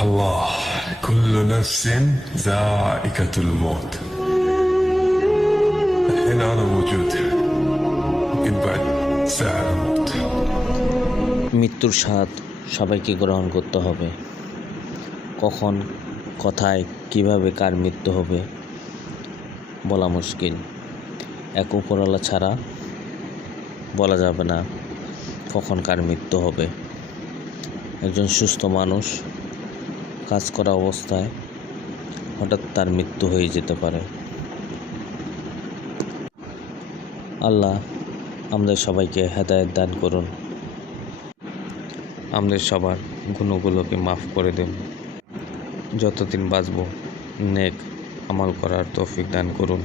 الله كل نفس ذائقة الموت. الحين أنا موجود، يمكن بعد ساعة أموت. মৃত্যুর স্বাদ সবাইকে গ্রহণ করতে হবে। কখন, কোথায়, কিভাবে কার মৃত্যু হবে বলা মুশকিল। এক উপরওয়ালা ছাড়া বলা যাবে না কখন কার মৃত্যু হবে। একজন সুস্থ মানুষ কাজ করা অবস্থায় হঠাৎ তার মৃত্যু হয়ে যেতে পারে। আল্লাহ আমাদের সবাইকে হেদায়েত দান করুন, আমাদের সবার গুণগুলোকে মাফ করে দিন। যতদিন বাঁচব নেক আমল করার তৌফিক দান করুন।